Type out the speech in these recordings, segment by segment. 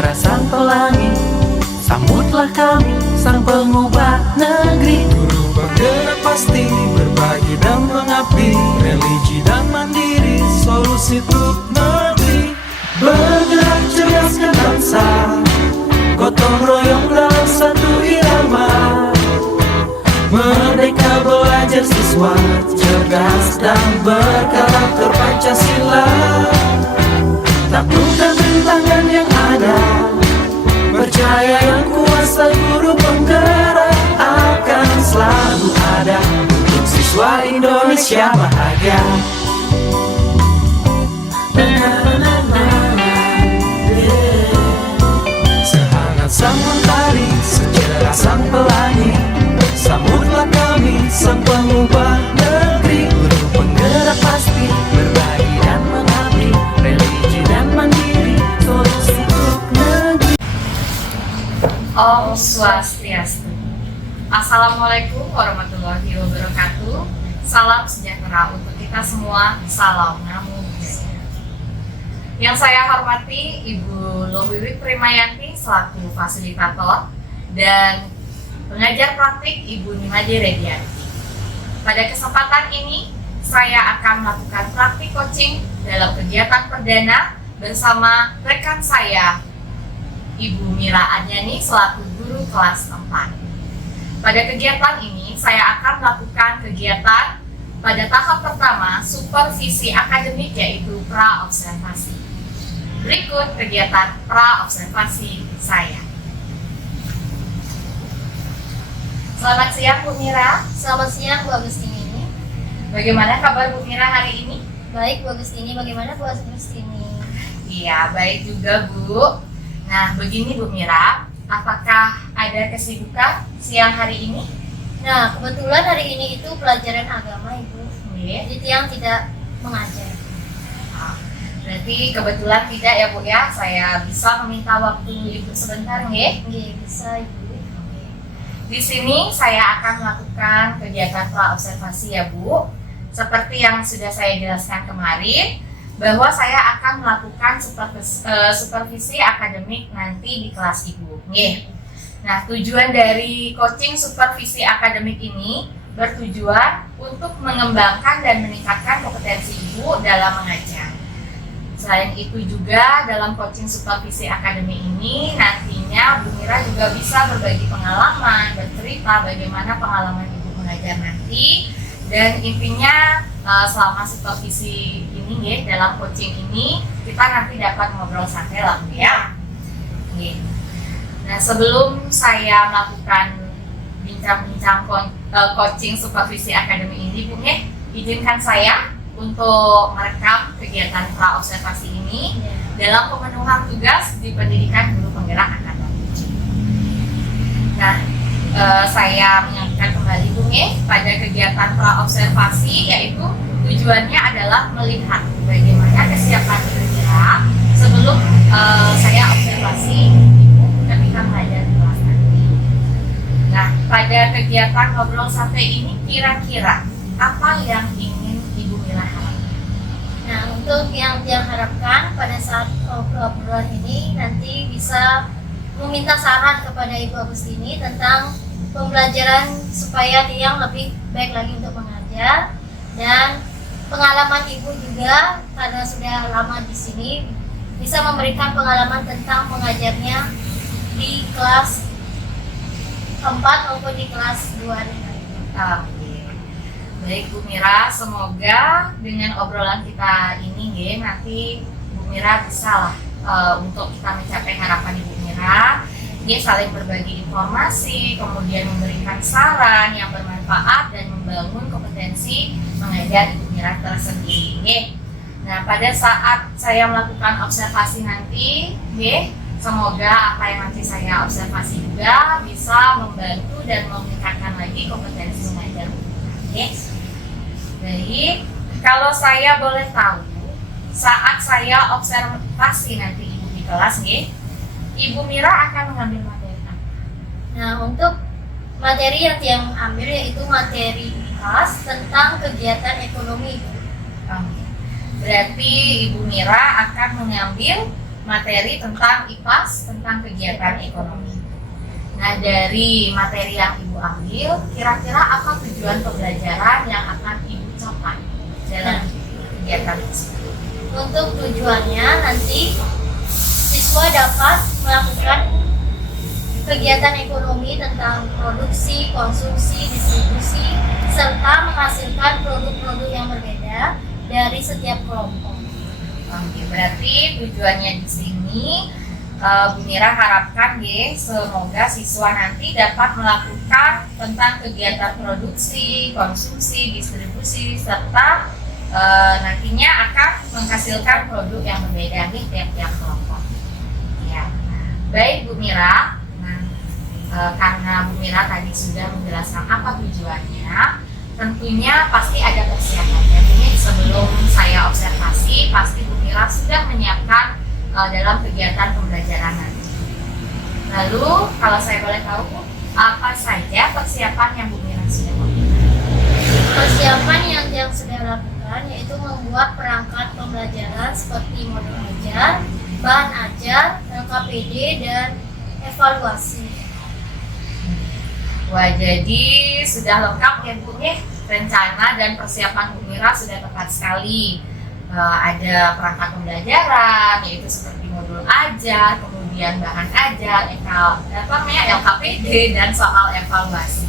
cerah sang pelangi, sambutlah kami sang pengubah negeri. Guru penggerak pasti berbagi dan mengabdi, religi dan mandiri, solusi untuk negeri. Bergerak cerdaskan bangsa, gotong royong dalam satu irama. Merdeka belajar siswa, cerdas dan berkarakter Pancasila. Taklukkan rintangan yang ada, percaya yang kuasa guru penggerak akan selalu ada untuk siswa Indonesia bahagia. Sehangat sang mentari, secerah sang pelangi, sambutlah kami sang pengubah negeri. Guru penggerak pasti berbagi dan mengabdi, religi dan mandiri, solusi untuk negeri. Om Swastiastu. Assalamualaikum warahmatullahi wabarakatuh. Salam sejahtera untuk kita semua. Salam Namo Buddhaya. Yang saya hormati Ibu Lowiwik Primayanti selaku fasilitator dan pengajar praktik Ibu Nimade Redianti. Pada kesempatan ini, saya akan melakukan praktik coaching dalam kegiatan perdana bersama rekan saya, Ibu Mira Adnyani selaku guru kelas 4. Pada kegiatan ini, saya akan melakukan kegiatan pada tahap pertama, supervisi akademik yaitu pra-observasi. Berikut kegiatan pra-observasi saya. Selamat siang Bu Mira. Selamat siang Bu Agustini. Bagaimana kabar Bu Mira hari ini? Baik Bu Agustini, bagaimana Bu Agustini? Iya, baik juga Bu. Nah, begini Bu Mira, apakah ada kesibukan siang hari ini? Nah, kebetulan hari ini itu pelajaran agama Ibu. Iya. Jadi yang tidak mengajar. Berarti kebetulan tidak ya Bu ya, saya bisa meminta waktu Ibu sebentar nggih? Nggih, bisa Ibu. Di sini saya akan melakukan kegiatan pra-observasi ya Bu. Seperti yang sudah saya jelaskan kemarin, bahwa saya akan melakukan supervisi akademik nanti di kelas Ibu. Nggih. Nah, tujuan dari coaching supervisi akademik ini bertujuan untuk mengembangkan dan meningkatkan kompetensi Ibu dalam mengajar. Selain itu juga dalam coaching supervisi akademik ini nantinya Bu Mira juga bisa berbagi pengalaman, bercerita bagaimana pengalaman Ibu mengajar nanti. Dan intinya selama supervisi ini ya, dalam coaching ini kita nanti dapat ngobrol santai lah ya. Nah, sebelum saya melakukan bincang-bincang coaching supervisi akademik ini Bu ya, izinkan saya untuk merekam kegiatan pra-observasi ini dalam pemenuhan tugas di pendidikan guru penggerak akademik. Nah, saya mengingatkan kembali Bu ya, pada kegiatan pra-observasi yaitu tujuannya adalah melihat bagaimana kesiapan penggerak sebelum saya observasi Ibu ketika mengajar di kelas nanti. Nah, pada kegiatan ngobrol santai ini kira-kira apa yang ingin Ibu Mira harapkan? Nah, untuk yang diharapkan pada saat obrolan ini nanti bisa meminta saran kepada Ibu Agustini tentang pembelajaran supaya dia lebih baik lagi untuk mengajar, dan pengalaman Ibu juga karena sudah lama di sini bisa memberikan pengalaman tentang mengajarnya di kelas 4 maupun di kelas 2 Baik Bu Mira, semoga dengan obrolan kita ini nanti Bu Mira bisa lah untuk kita mencapai harapan Ibu Mira. Dia saling berbagi informasi, kemudian memberikan saran yang bermanfaat dan membangun kompetensi mengajar Ibu Mira tersendiri. Nah, pada saat saya melakukan observasi nanti, semoga apa yang nanti saya observasi juga bisa membantu dan meningkatkan lagi kompetensi mengajar. Baik, kalau saya boleh tahu, saat saya observasi nanti Ibu di kelas, Ibu Mira akan mengambil materi apa? Nah, untuk materi yang diambil yaitu materi khas tentang kegiatan ekonomi. Berarti Ibu Mira akan mengambil materi tentang IPAS, tentang kegiatan ekonomi. Nah, dari materi yang Ibu ambil, kira-kira apa tujuan pembelajaran yang akan Ibu capai dalam kegiatan tersebut? Untuk tujuannya nanti siswa dapat melakukan kegiatan ekonomi tentang produksi, konsumsi, distribusi, serta menghasilkan produk-produk yang berbeda dari setiap kelompok. Oke, berarti tujuannya di sini Bu Mira harapkan semoga siswa nanti dapat melakukan tentang kegiatan produksi, konsumsi, distribusi, serta nantinya akan menghasilkan produk yang berbeda di tiap-tiap kelompok. Ya, baik Bu Mira. Karena Bu Mira tadi sudah menjelaskan apa tujuannya, tentunya pasti ada persiapan. Jadi sebelum saya observasi, pasti Bu Mira sudah menyiapkan dalam kegiatan pembelajaran nanti. Lalu kalau saya boleh tahu, apa saja persiapan yang Bu Mira sudah lakukan? Persiapan yang sudah lakukan yaitu membuat perangkat pembelajaran seperti modul ajar, bahan ajar, LKPD, dan evaluasi. Wah, jadi sudah lengkap ya Bu ya, rencana dan persiapan Bu Mira sudah tepat sekali. Ada perangkat pembelajaran, yaitu seperti modul ajar, kemudian bahan ajar, LKPD, dan soal evaluasi.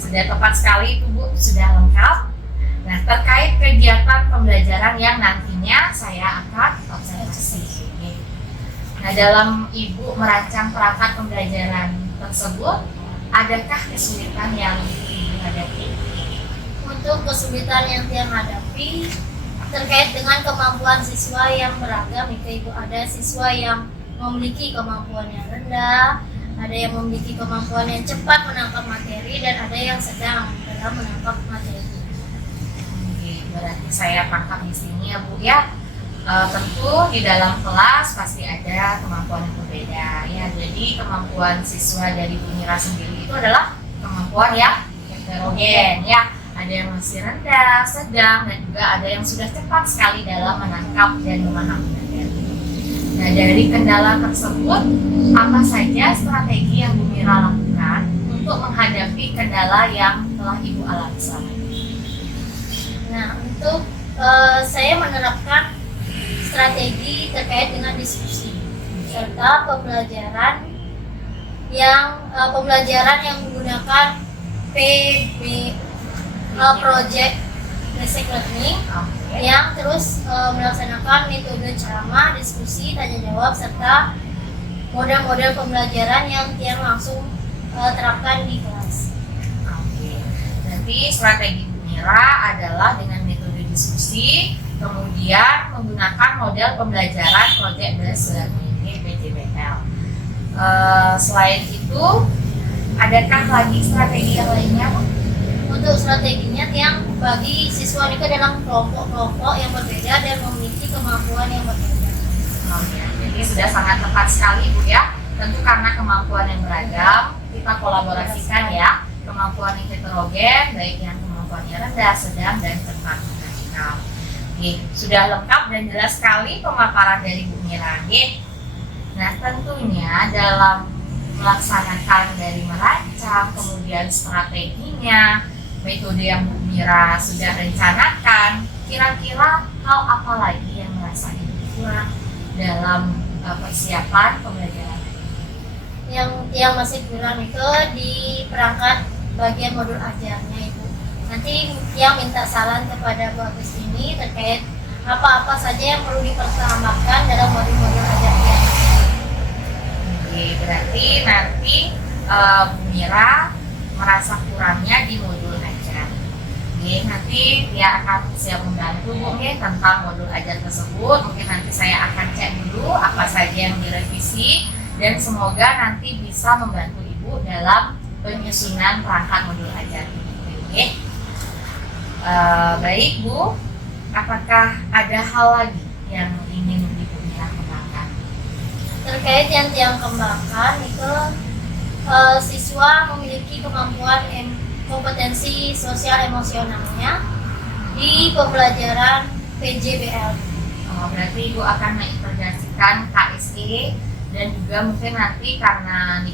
Sudah tepat sekali itu Bu, sudah lengkap. Nah, terkait kegiatan pembelajaran yang nantinya saya akan observasi. Nah, dalam Ibu merancang perangkat pembelajaran tersebut, adakah kesulitan yang dihadapi? Untuk kesulitan yang dihadapi terkait dengan kemampuan siswa yang beragam, Ibu, ada siswa yang memiliki kemampuan yang rendah, ada yang memiliki kemampuan yang cepat menangkap materi, dan ada yang sedang dalam menangkap materi. Oke, berarti saya tangkap di sini ya Bu ya. Tentu di dalam kelas pasti ada kemampuan yang berbeda ya. Jadi kemampuan siswa dari Bu Mira sendiri itu adalah kemampuan yang heterogen ya. Ada yang masih rendah, sedang, dan juga ada yang sudah cepat sekali dalam menangkap dan memahami materi. Nah, dari kendala tersebut, apa saja strategi yang Bu Mira lakukan untuk menghadapi kendala yang telah Ibu alami selama ini? Nah, untuk saya menerapkan strategi terkait dengan diskusi serta pembelajaran yang menggunakan PB Project Basic Learning, yang terus melaksanakan metode ceramah, diskusi, tanya jawab, serta model-model pembelajaran yang langsung terapkan di kelas. Oke, jadi strategi Bu Mira adalah dengan metode diskusi, kemudian menggunakan model pembelajaran Project Based Learning (PJBL). Selain itu, adakah lagi strategi yang lainnya, Bu? Untuk strateginya yang bagi siswa ini ke dalam kelompok-kelompok yang berbeda dan memiliki kemampuan yang berbeda. Oke, jadi sudah sangat tepat sekali Bu ya. Tentu karena kemampuan yang beragam, kita kolaborasikan ya. Kemampuan yang heterogen, baik yang kemampuannya rendah, sedang, dan cepat menangkap. Sudah lengkap dan jelas sekali pemaparan dari Bu Mira. Nah, tentunya dalam melaksanakan dari merancang, kemudian strateginya, metode yang Bu Mira sudah rencanakan, kira-kira hal apa lagi yang merasa kurang dalam persiapan pembelajaran? Yang masih kurang itu di perangkat bagian modul ajarnya, Ibu. Nanti yang minta saran kepada Bu Agustini terkait apa-apa saja yang perlu dipertambahkan dalam modul-modul ajarnya. Oke, berarti nanti Bu Mira merasa kurangnya di modul ajar. Nanti dia akan siap membantu tentang modul ajar tersebut. Mungkin nanti saya akan cek dulu apa saja yang direvisi, dan semoga nanti bisa membantu Ibu dalam penyusunan perangkat modul ajar ini. Baik Bu, apakah ada hal lagi yang ingin Ibu Mira kembangkan? Terkait yang kembangkan itu siswa memiliki kemampuan kompetensi sosial emosionalnya di pembelajaran PJBL. Oh, berarti Ibu akan mengintegrasikan KSE dan juga mungkin nanti karena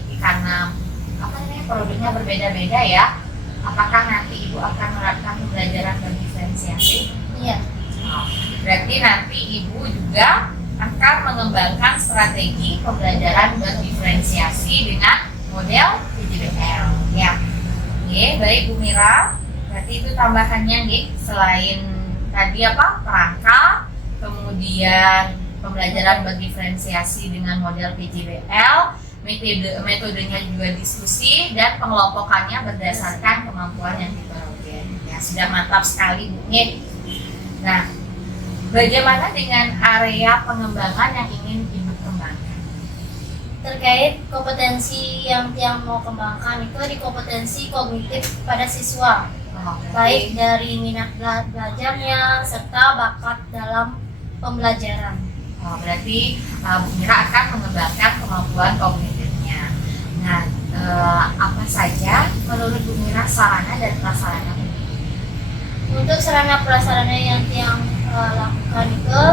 apa namanya produknya berbeda-beda ya. Apakah nanti Ibu akan menerapkan pembelajaran berdiferensiasi? Iya. Oh, berarti nanti Ibu juga akan mengembangkan strategi pembelajaran berdiferensiasi dengan model PJBL ya. Oke, baik Bu Mira. Berarti itu tambahannya nih, selain tadi perangkat, kemudian pembelajaran berdiferensiasi dengan model PJBL, metodenya juga diskusi dan pengelompokannya berdasarkan kemampuan yang heterogen. Ya, sudah mantap sekali Bu. Nah, bagaimana dengan area pengembangan yang ingin Ibu kembangkan? Terkait kompetensi yang mau kembangkan itu di kompetensi kognitif pada siswa, baik dari minat belajarnya serta bakat dalam pembelajaran. Berarti Bu Mira akan mengembangkan kemampuan kognitifnya. Nah, apa saja menurut Bu Mira sarana dan prasarana? Untuk sarana prasarana yang lakukan itu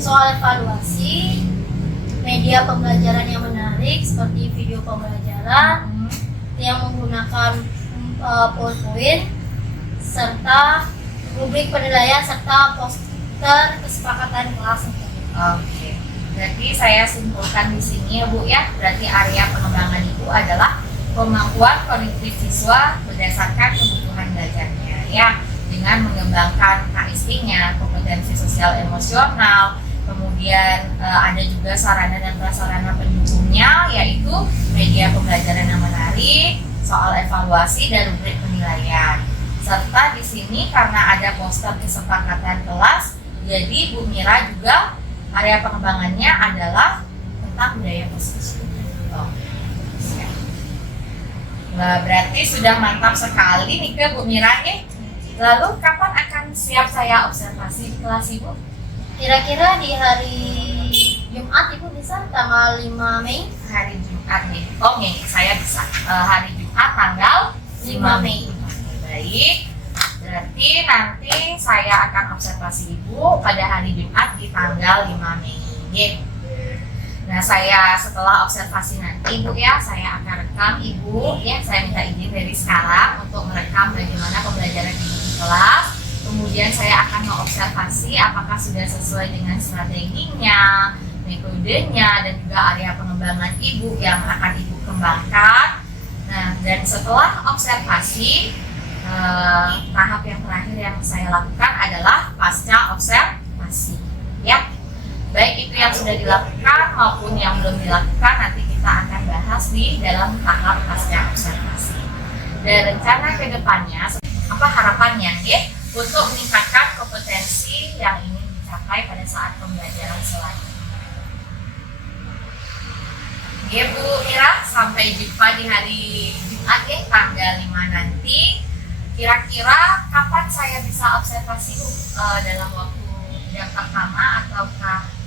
soal evaluasi, media pembelajaran yang menarik seperti video pembelajaran yang menggunakan PowerPoint, serta rubrik penilaian serta poster kesepakatan kelas. Oke, berarti saya simpulkan di sini ya Bu ya. Berarti area pengembangan Ibu adalah kemampuan kognitif siswa berdasarkan kebutuhan belajarnya ya, dengan mengembangkan KSP-nya, kompetensi sosial emosional, kemudian ada juga sarana dan prasarana pendukungnya, yaitu media pembelajaran yang menarik, soal evaluasi dan rubrik penilaian. Serta di sini karena ada poster kesepakatan kelas, jadi Bu Mira juga area pengembangannya adalah tentang budaya positif. Berarti sudah mantap sekali nih ke Bu Mira nih. Lalu kapan akan siap saya observasi di kelas Ibu? Kira-kira di hari Jumat Ibu bisa, tanggal 5 Mei. Hari Jumat nih. Oh nih, saya bisa. Hari Jumat tanggal 5 Mei. Baik. Berarti nanti saya akan observasi Ibu pada hari Jumat di tanggal 5 Mei. Nah, saya setelah observasi nanti Ibu ya, saya akan rekam Ibu ya. Saya minta izin dari sekarang untuk merekam bagaimana pembelajaran Ibu di kelas. Kemudian saya akan mengobservasi apakah sudah sesuai dengan strateginya, metodenya, dan juga area pengembangan Ibu yang akan Ibu kembangkan. Nah, dan setelah observasi, tahap yang terakhir yang saya lakukan adalah pasca observasi ya. Baik itu yang sudah dilakukan maupun yang belum dilakukan, nanti kita akan bahas di dalam tahap pasca observasi. Dan rencana ke depannya, apa harapannya ya, untuk meningkatkan kompetensi yang ingin dicapai pada saat pembelajaran selanjutnya. Ya Bu Mira, sampai jumpa di hari Jumat ya, tanggal 5 nanti. Kira-kira kapan saya bisa observasi Bu? Dalam waktu yang pertama ataukah?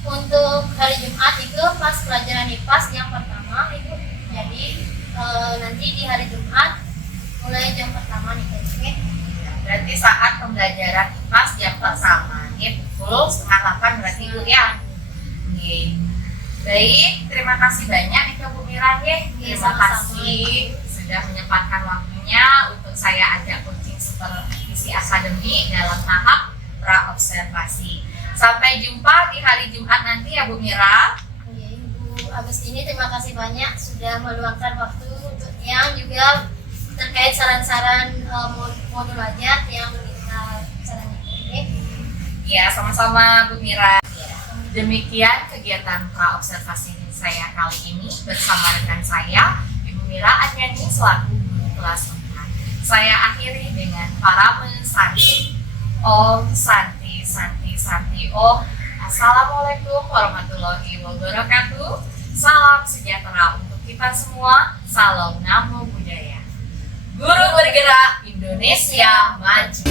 Untuk hari Jumat itu pas pelajaran IPAS yang pertama Ibu. Jadi nanti di hari Jumat mulai jam pertama nih ya. Berarti saat pembelajaran IPAS jam pertama ya, pukul 7:30 berarti Bu ya. Baik, terima kasih banyak nih Bu Mira ya. Terima kasih sudah menyempatkan waktunya untuk saya ajak coaching supervisi akademik dalam tahap pra-observasi. Sampai jumpa di hari Jumat nanti ya Bu Mira. Ibu Agustini, terima kasih banyak sudah meluangkan waktu untuk yang juga terkait saran-saran modul ajar yang kita sarankan. Ya, sama-sama Bu Mira. Demikian kegiatan pra-observasi saya kali ini bersama rekan saya, Ibu Mira Adriani selaku guru kelas 4. Saya akhiri dengan parame santi. Om Santi Santi Santi Om. Assalamualaikum warahmatullahi wabarakatuh. Salam sejahtera untuk kita semua. Salam Namo Buddhaya. Guru bergerak, Indonesia maju.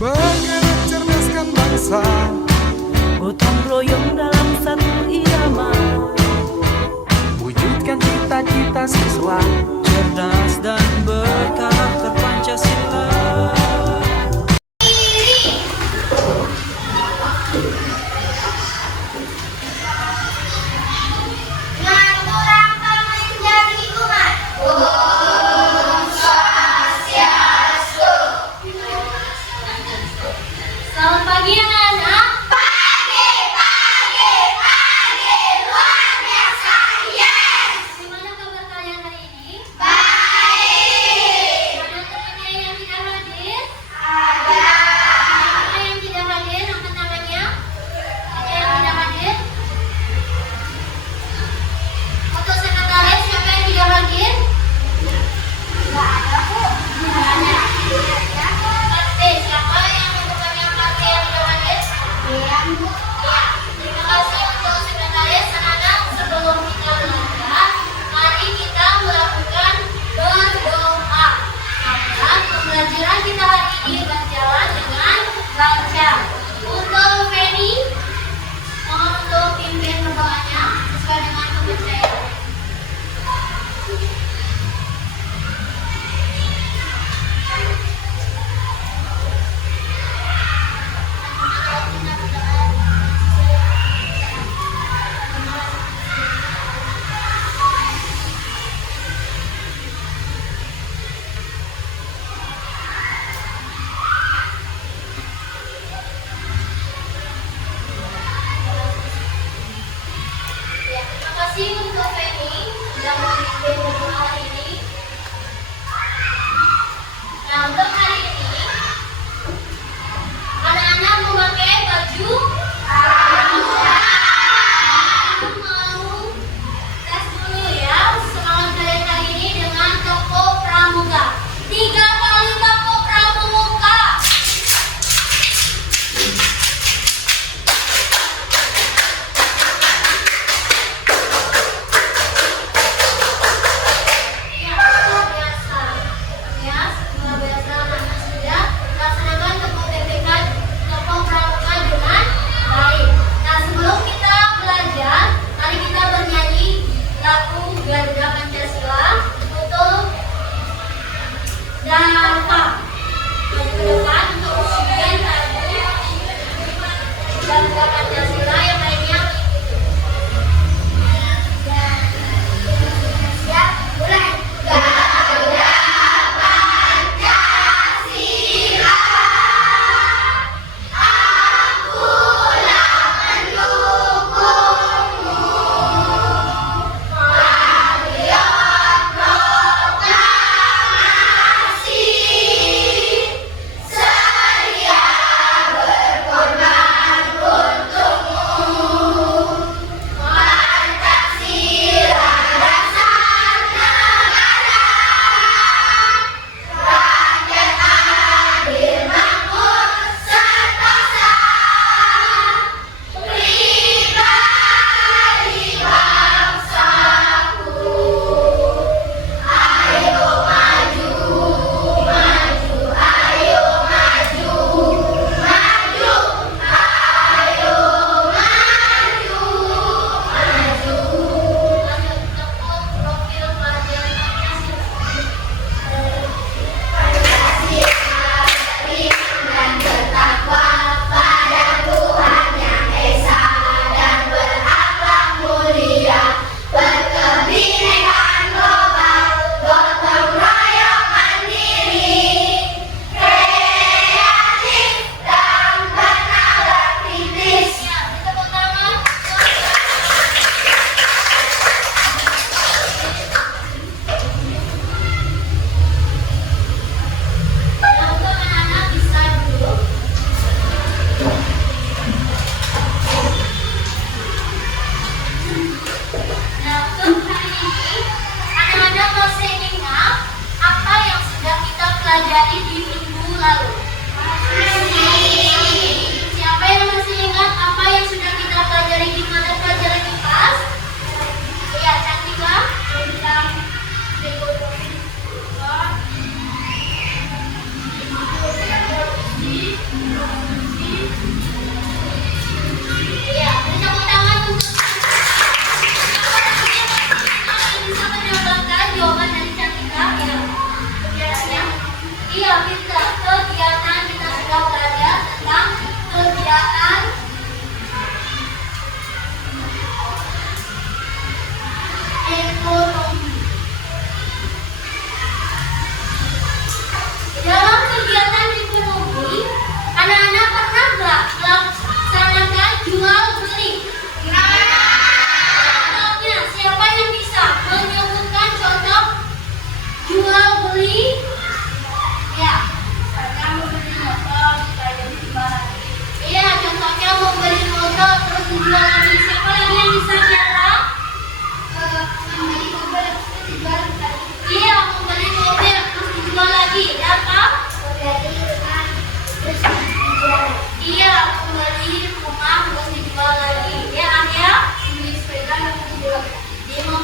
Bergerak cerdaskan bangsa, gotong royong dalam satu irama, wujudkan cita-cita siswa, cerdas dan berkarakter Pancasila.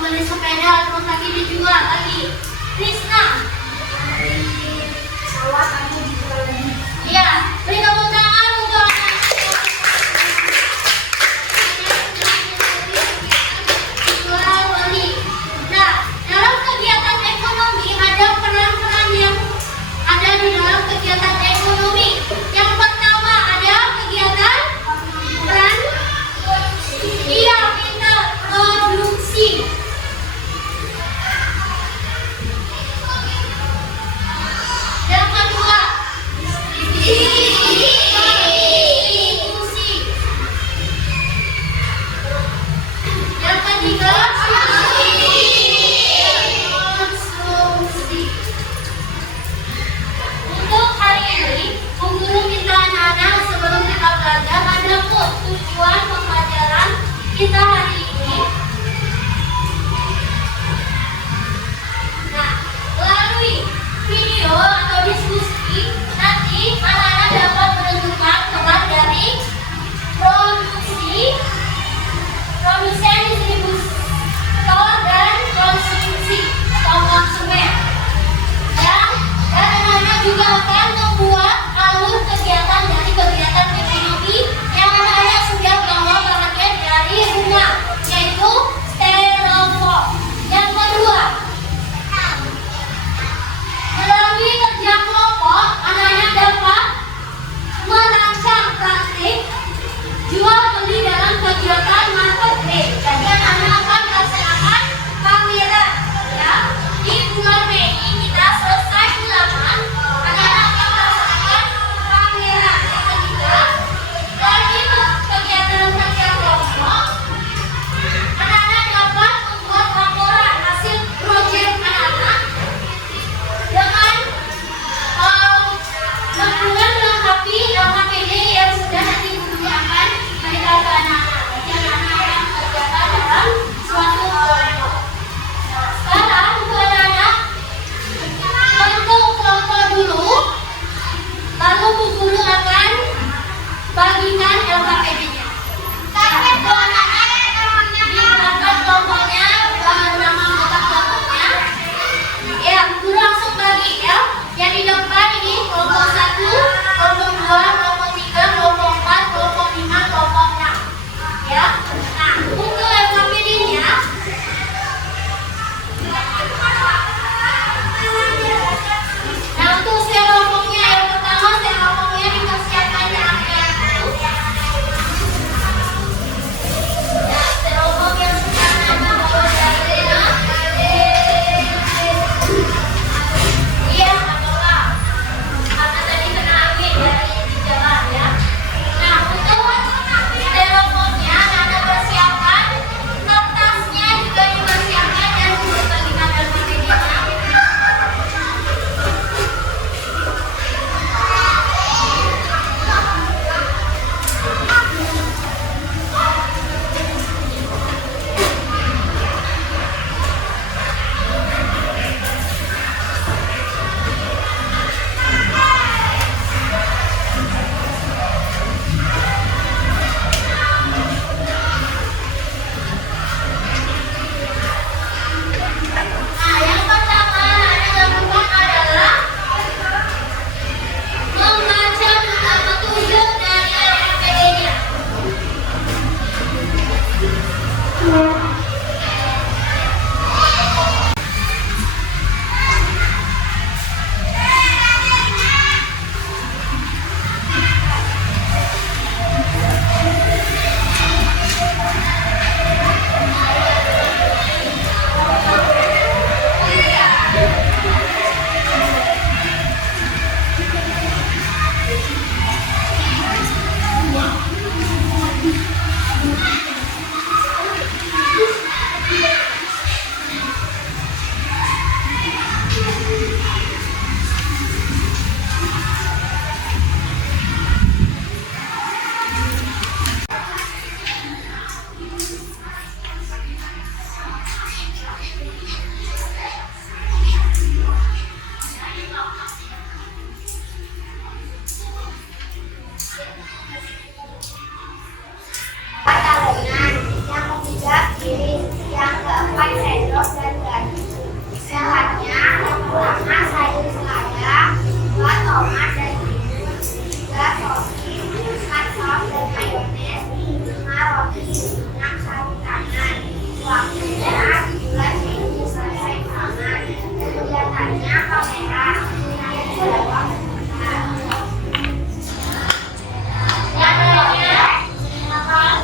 beli sepeda, terus lagi dijual lagi. Krisna. Sawah kamu dijual lagi. Iya, beri tepuk tangan untuk anak. Jual beli. Nah, dalam kegiatan ekonomi ada peran-peran yang ada di dalam kegiatan ekonomi. Yang pertama ada kegiatan peran kita produksi. Yang kedua distribusi. Yang ketiga konsumsi. Untuk hari ini, guru minta anak-anak sebelum kita belajar ada kok tujuan pembelajaran kita hari ini. Nah, melalui video atau diskusi nanti anak-anak dapat menentukan peran dari produksi, produsen, distributor, dan konsumsi atau konsumen. Dan anak-anak juga akan membuat alur kegiatan dari kegiatan ekonomi yang anak-anak sudah bawa bagian dari rumah, yaitu styrofoam. Yang kedua, melalui kerja kelompok, anak-anak dapat merancang praktik jual beli dalam kegiatan marketplace. Jadi anak-anak akan melaksanakan pameran, ya. Di bulan Mei kita selesai halaman, anak-anak akan melaksanakan pameran. Yang ketiga, dari kegiatan kerja kelompok, anak-anak dapat membuat laporan hasil proyek anak-anak dengan melengkapi LKPD yang sudah nanti guru akan berikan ke anak-anak. Jadi anak-anak yang terlibat dalam suatu kelompok. Sekarang untuk anak-anak bentuk kelompok dulu, lalu bu guru akan bagikan LKPD-nya. Untuk anak-anak di belakang kelompoknya, nama anggota kelompoknya. Ya, guru langsung bagi ya. Yang di depan ini kelompok 1, kelompok 2, kelompok 3, kelompok 4, kelompok 5, kelompok 6. Ya. Nah, untuk LKPD-nya nah, untuk styrofoamnya yang pertama, styrofoamnya dipersiapkan dengan dulu. jeruk dan garam. Bahannya yang pertama sayur selada, 2 tomat dan timun, 3 sosis, 4 saus dan mayones, 5 roti, 6 sarung tangan. Waktunya dimulai sebelum selesai makan. Kegiatannya pameran.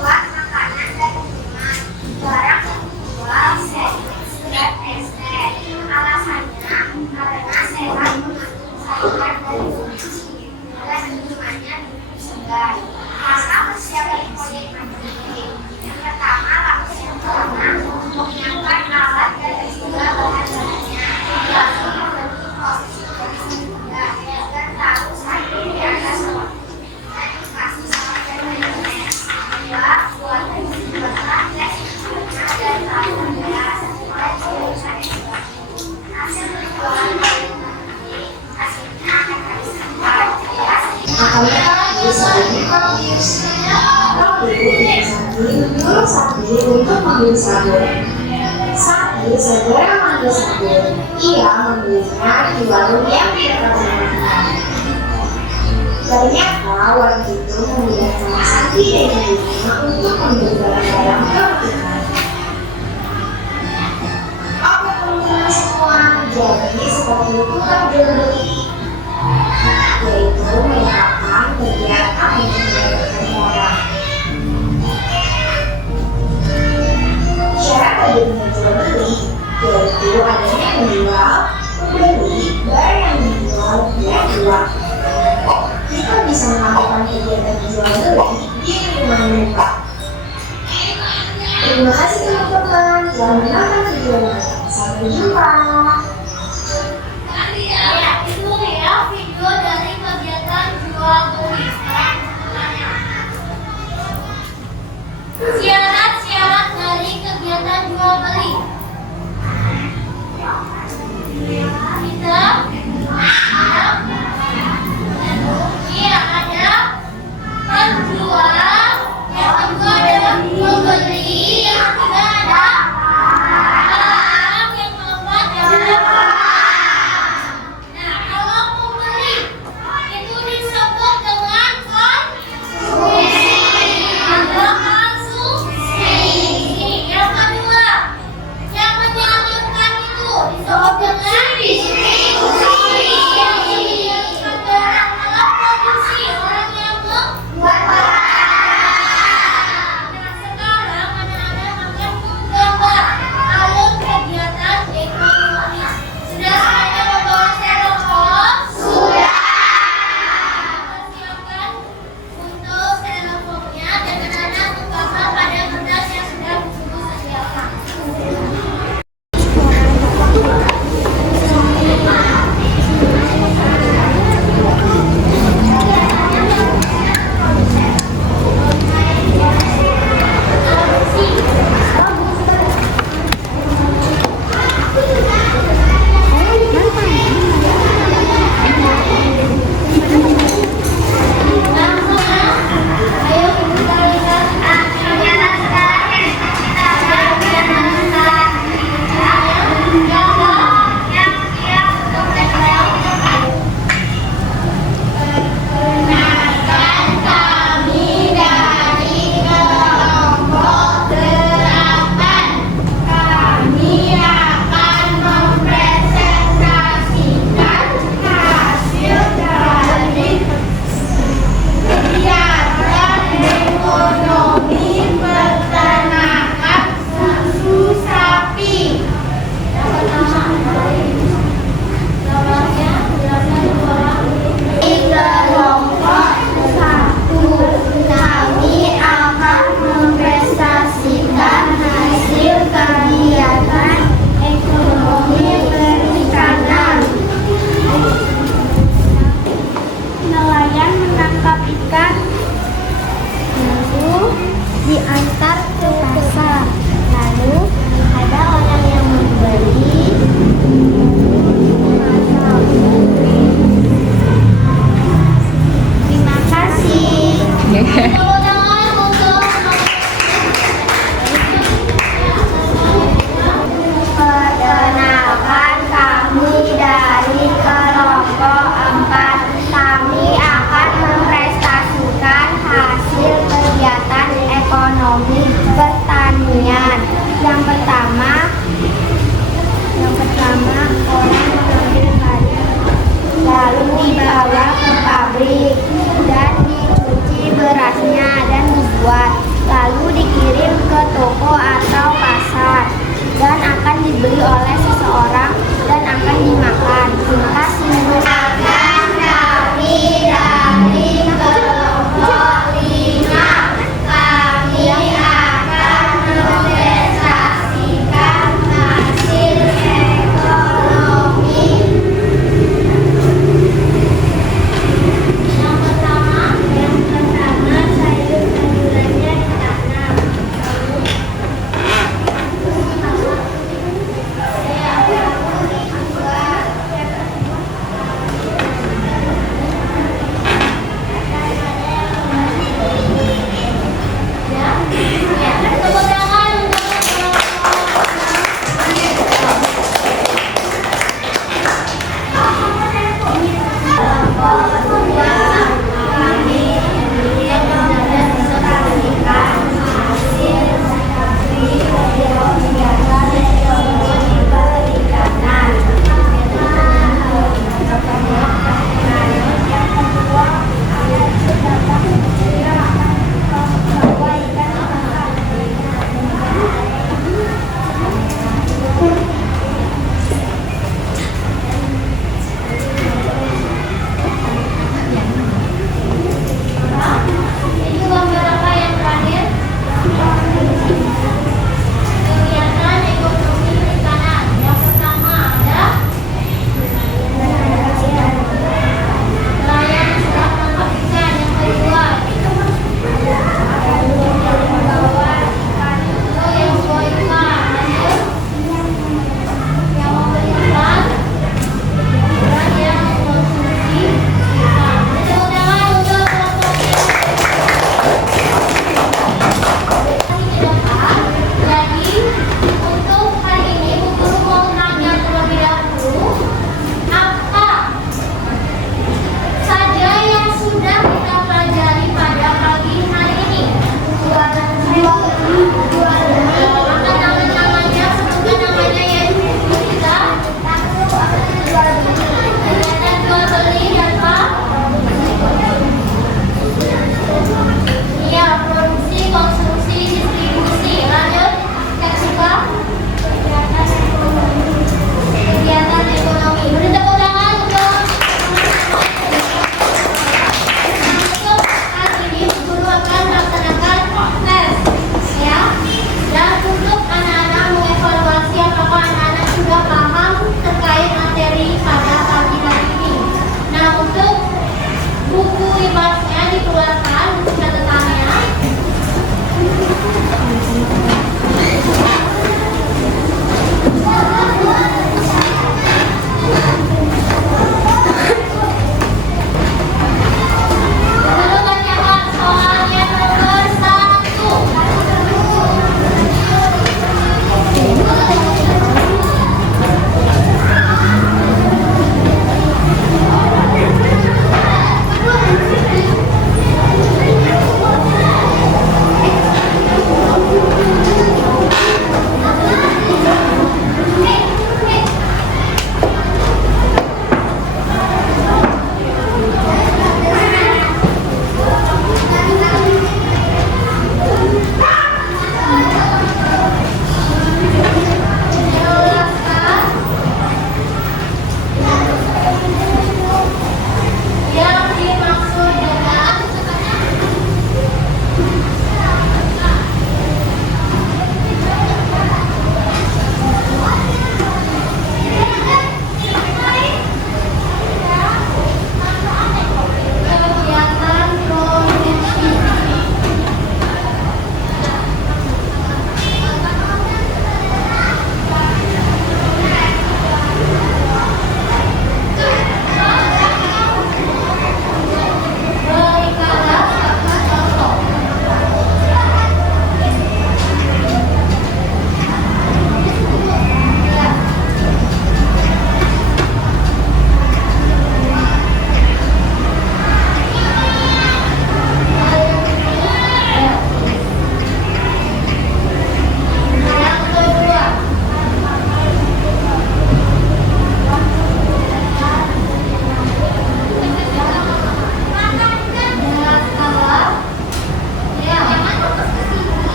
Buat makanan dan minuman. Barang terjual sandwich dan es teh. Alasannya karena sehat mengandung sayuran dan gizi dan minumannya segar. Maka persiapan proyek mandiri. Yang pertama, lapis yang pertama menyiapkan alat dan juga bahan-bahannya. Lalu membentuk proses produksi gula dan taruh sayur di atas roti. Dan dikasih saus dan mayones. Kedua, buat buatlah tes tengah dan taruh beras dan diulurkan juga. Hasil penjualan proyek mandiri hasilnya akan kami simpan di menyuruh Sakti untuk mengambil sabun. Sakti segera mengambil sabun. Ia membelinya di warung yang dekat rumahnya. Ternyata warung itu memudahkan Sakti dan ibunya untuk membeli barang-barang kebutuhan. Oke teman-teman semua, jadi seperti itu kan dulu, yaitu menyatakan kegiatan untuk mendapatkan barang. Syarat adanya jual beli, yaitu adanya menjual, membeli, barang yang dijual dan jual. Kita bisa melakukan kegiatan jual beli di rumah. Terima kasih teman-teman telah menonton video ini. Sampai jumpa. Ya, itu ya video dari kegiatan jual beli. Syarat-syarat dari kegiatan jual beli. Ada penjual, yang kedua ada pembeli, yang ketiga ada orang yang keempat adalah teknik pertanian. Yang pertama orang mengambil kayu, lalu dibawa ke pabrik dan dicuci berasnya dan dibuat, lalu dikirim ke toko atau pasar dan akan dibeli oleh seseorang dan akan dimakan. Terima kasih.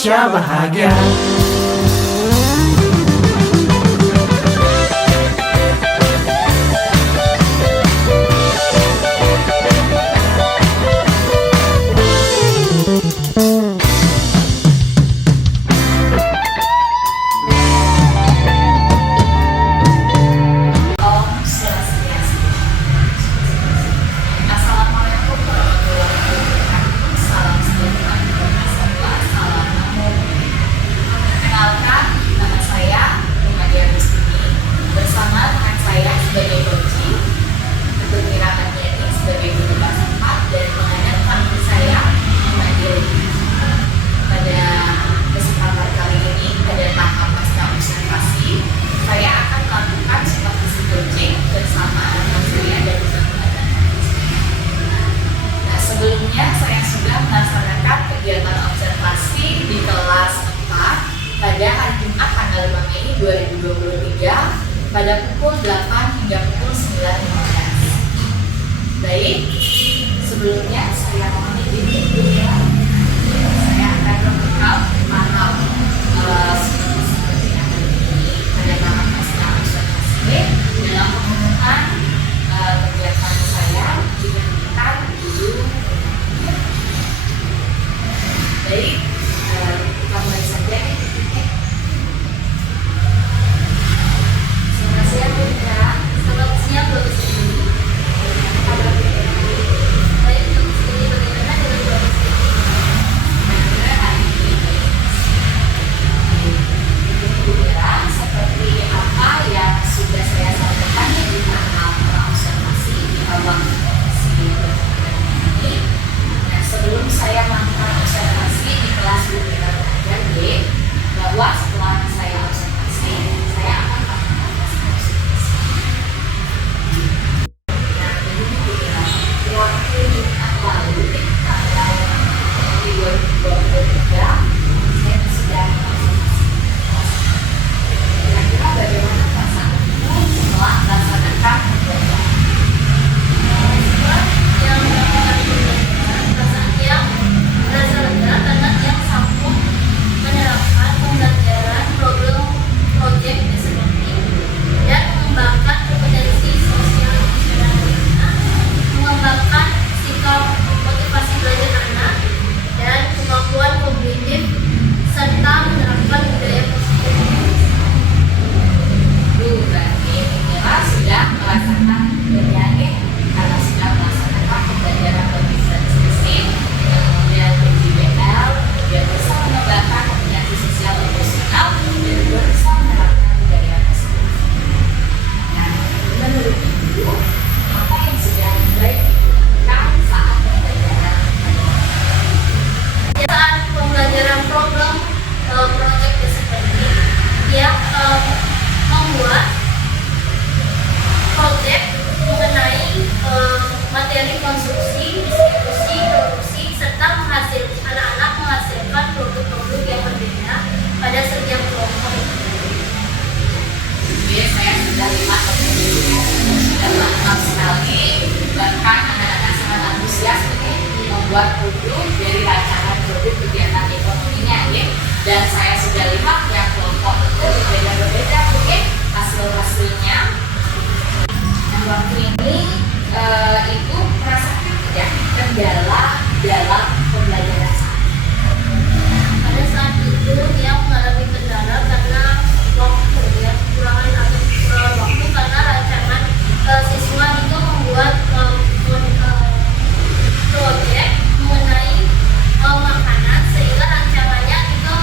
Indonesia bahagia. Om Swastiastu. Assalamualaikum warahmatullahi wabarakatuh. Salam sejahtera, salam namo. Perkenalkan, nama saya Umadi Agustini bersama rekan saya sebagai coaching, Ketua Gerakan Yeni sebagai guru bahasa 4 dan pengajar panggil saya Umadi Agustini. Pada kesempatan kali ini, pada tahap pasca observasi, saya akan melakukan supervisi coaching bersama rekan saya dan juga pengajar panggil saya. Nah, sebelumnya saya sudah melaksanakan kegiatan observasi di kelas 4 pada hari Jumat tanggal 5 Mei 2023 pada pukul 8 hingga pukul 9.15. Baik, sebelumnya saya mohon izin dulu ya. Saya akan membuka tahap seperti yang ini pada tahap pasca observasi dalam pemenuhan kegiatan saya diberikan dulu. Baik, kita mulai saja. Selamat siang, Bu Ika. Selamat siang, Bu Agustini. Baik, Bu Agustini, bagaimana dengan Bu Agustini? Seperti apa yang sudah saya sampaikan di tahap observasi di awal observasi ini. Nah, sebelum saya melakukan observasi di kelas Bukira Belajar B, bahwa setelah saya observasi, saya akan melakukan observasi. Nah, ini Bukira, waktu Jumat lalu tanggal 2023, saya sudah kira-kira bagaimana perasaanmu setelah melaksanakan kegiatan? Yang perasaan yang merasa lega karena yang sanggup menerapkan pembelajaran program proyek seperti dan mengembangkan kompetensi sosial emosional, mengembangkan sikap motivasi belajar anak dan kemampuan kognitif serta menerapkan budaya positif. Berarti Mira sudah melaksanakan berbagai karena sudah melaksanakan pembelajaran berdiferensiasi, kemudian PJBL, dia bisa mengembangkan kompetensi sosial emosional dan juga bisa menerapkan budaya positif. Nah, menurut Ibu, apa yang sudah baik dilakukan saat pembelajaran? Saat pembelajaran program proyek seperti yang membuat proyek mengenai materi konstruksi, distribusi, produksi, serta anak-anak menghasilkan produk-produk yang berbeda pada setiap kelompok. Jadi saya sudah lihat videonya sudah mantap sekali, bahkan anak-anak sangat antusias ini membuat produk dari rancangan produk kegiatan ekonominya ya. Dan saya sudah lihat yang kelompok itu berbeda-berbeda mungkin hasil-hasilnya. Nah, waktu ini Ibu merasakan tidak kendala dalam pembelajaran saat ini? Pada saat itu dia mengalami kendala karena waktu ya, kekurangan waktu karena rancangan siswa itu membuat proyek mengenai makanan sehingga rancangannya itu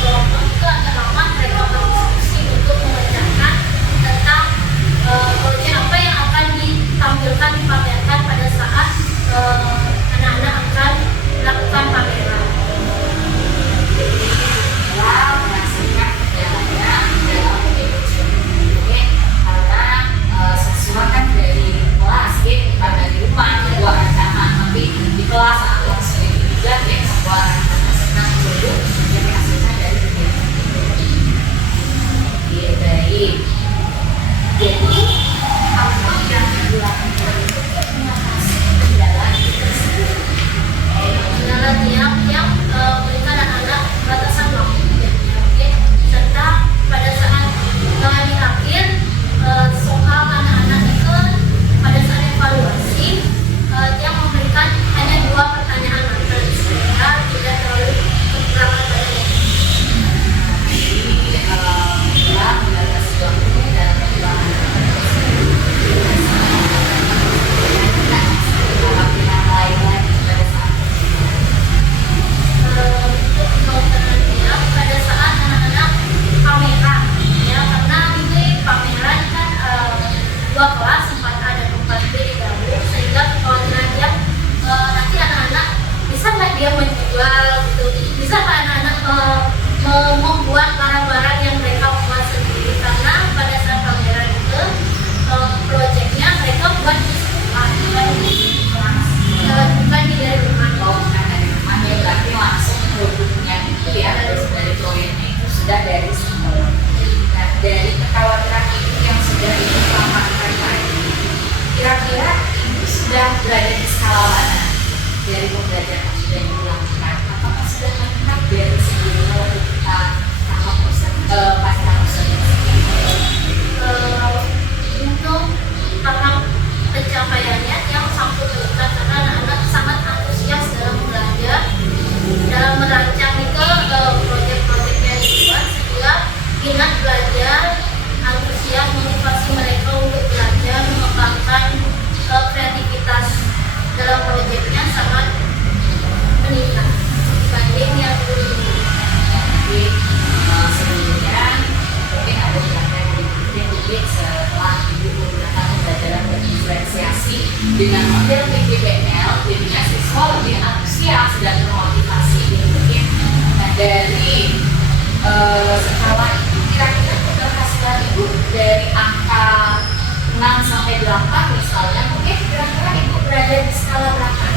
kelompok itu agak lama mereka berdiskusi untuk mengerjakan tentang proyek apa yang akan ditampilkan dipamerkan pada saat anak-anak akan melakukan pameran. Wow, merasakan kendalanya dalam mengikuti ini karena siswa kan dari kelas ya, bukan dari rumah buat rancangan, tapi di kelas langsung juga ya buat rancangan senang produk yang dihasilkan dari kegiatan ini. Oke, baik. Jadi apa yang dilakukan untuk mengatasi kendala itu sudah berada di skala mana dari pembelajaran yang sudah dilakukan? Apakah sudah meningkat dari sebelumnya waktu kita tahap pasca Untuk tahap pencapaiannya yang sangat meningkat karena anak-anak sangat antusias dalam belajar, dalam merancang itu proyek-proyek yang dibuat sehingga minat belajar, antusias, motivasi mereka untuk belajar, mengembangkan kreativitas dalam proyeknya sangat meningkat dibanding yang dulu. Jadi sebelumnya mungkin ada yang setelah ibu menggunakan pembelajaran berdiferensiasi dengan model PJBL, jadinya siswa lebih antusias dan termotivasi. Jadi mungkin dari skala itu kira-kira keberhasilan ibu dari angka 6 sampai 8 misalnya, mungkin kira-kira ibu berada di skala berapa?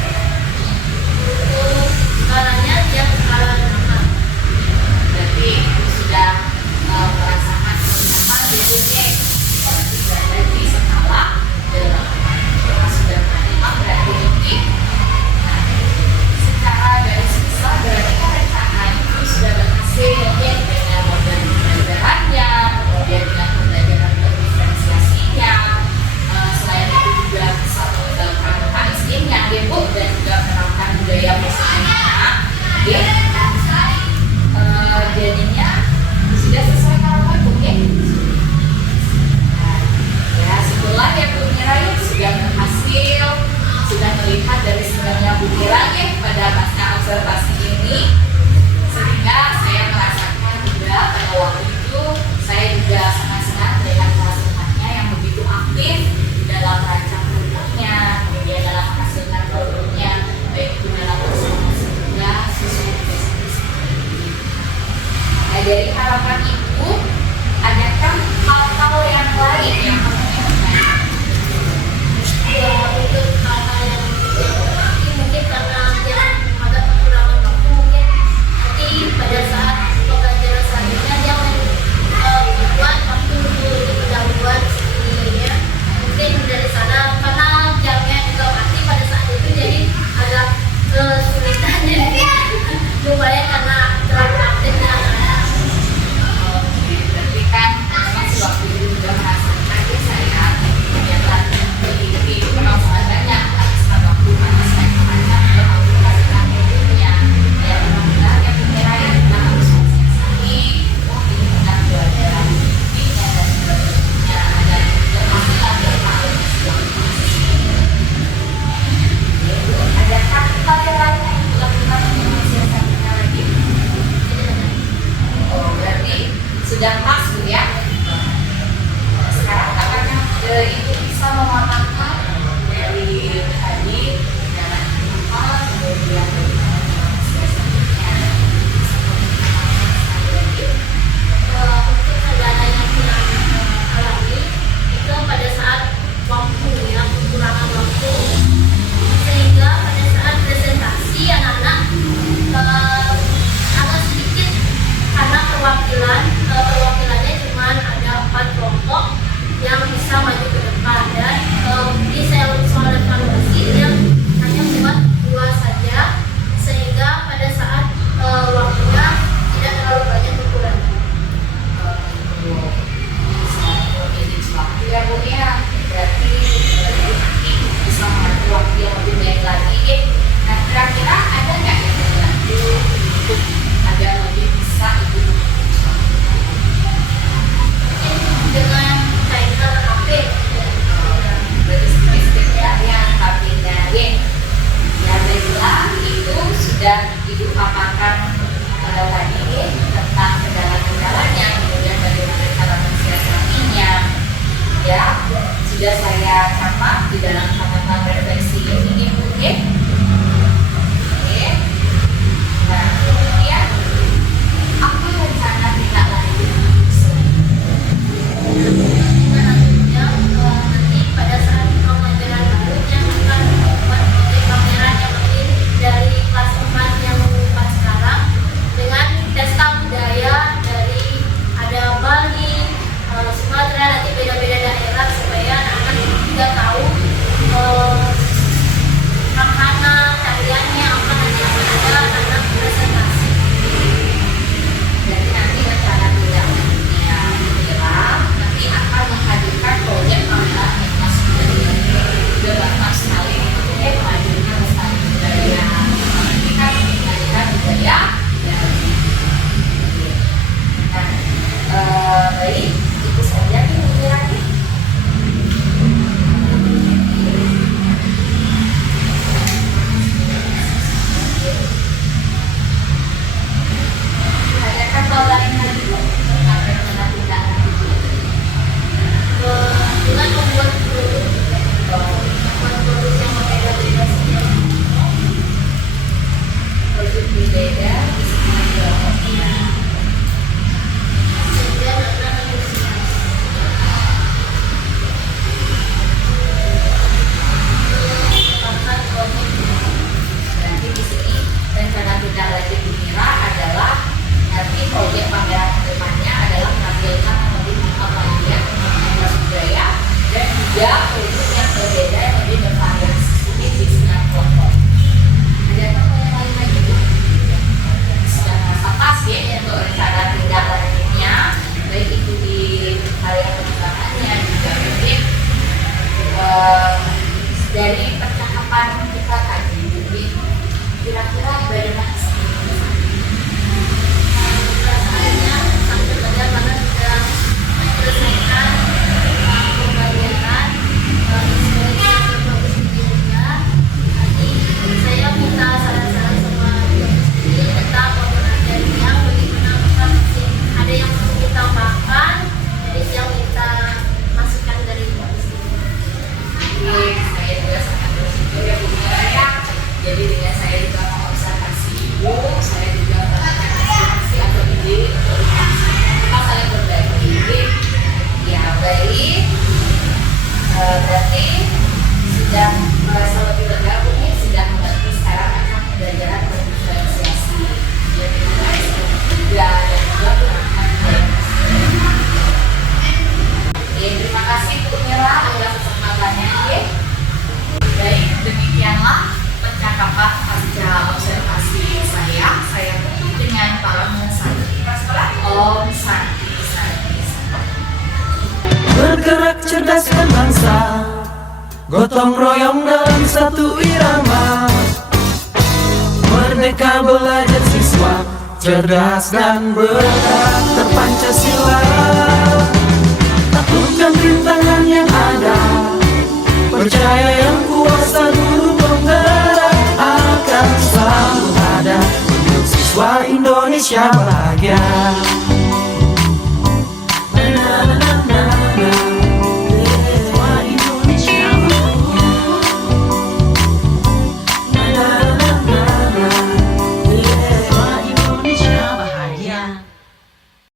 Untuk skalanya yang skala 6. Berarti ibu sudah merasakan menggunakan BPJS berada di skala 8. Karena sudah menerima berarti mungkin secara garis besar berarti kan rencana itu sudah berhasil mungkin dengan model pembelajarannya, kemudian dengan pembelajaran berdiferensiasinya, selain itu juga bisa mengembangkan KSI-nya, ibu, dan juga menerapkan budaya persaingan, ya. Jadinya sudah sesuai harapan mungkin. Ya, setelah ya Bu Mira sudah berhasil, sudah melihat dari sebenarnya Bu Mira ya pada pasca observasi ini, sehingga saya merasakan juga pada waktu itu saya juga sangat senang melihat hasilnya yang begitu aktif dalam merancang produknya, kemudian dalam menghasilkan produknya, baik itu dalam observasi juga sesuai dengan nah, dari harapan ibu, adakah hal-hal yang lain yang kamu inginkan? Ya, untuk hal-hal yang mungkin karena dia agak kekurangan waktu, mungkin nanti pada saat pembelajaran selanjutnya dia membuat waktu untuk pendahuluan sendirinya. Mungkin dari sana karena jamnya juga mati pada saat itu, jadi agak kesulitan jadi lumayan karena terlalu aktif dengan anak. akan kita kaji. Jadi kira-kira bagaimana sih? Rasanya sampai belajar karena sudah menyelesaikan pembelajaran sesuai dengan bagus juga. Nanti saya minta saran-saran sama ibu sendiri tentang pembelajarannya bagaimana kita masih ada yang perlu kita tambahkan, ada yang kita masukkan dari ibu sendiri. Saya juga sangat bersyukur ya Bu ya. Jadi dengan saya juga mengobservasi Ibu, saya juga melakukan aspirasi atau ide untuk kita saling berbagi. Ya baik, berarti sudah merasa lebih lega Bu nih, sudah mengerti sekarang akan pembelajaran berdifferensiasi. Jadi juga dan juga pengetahuan. Terima kasih Bu Mira atas kesempatannya. Baik, demikianlah percakapan pasca observasi saya. Saya tutup dengan para Santi Prasekolah. Om Santi Santi Santi. Bergerak cerdaskan bangsa, gotong royong dalam satu irama. Merdeka belajar siswa, cerdas dan bergerak terpancasila. Taklukkan rintangan yang ada, percaya yang kuasa guru penggerak akan selalu ada untuk siswa Indonesia bahagia.